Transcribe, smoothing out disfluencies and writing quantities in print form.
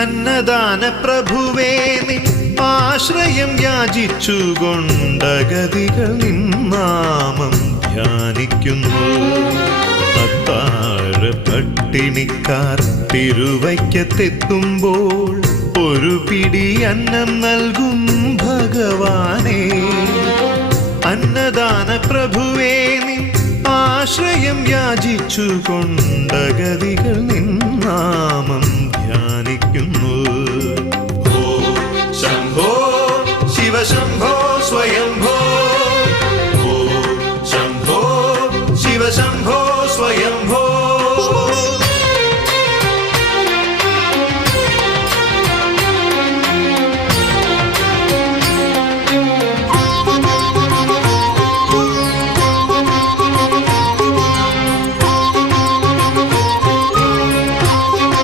അന്നദാന പ്രഭുവേ നിൻ ആശ്രയം യാചിച്ചുകൊണ്ടഗതികൾ നിന്നാമം ധ്യാനിക്കുന്നു. അത്താഴ പട്ടിണിക്കാർ തിരുവയ്ക്കത്തെത്തുമ്പോൾ ഒരു പിടി അന്നം നൽകും ഭഗവാനേ. അന്നദാന പ്രഭുവേ നിൻ ആശ്രയം യാചിച്ചുകൊണ്ടഗതികൾ നിന്നാമം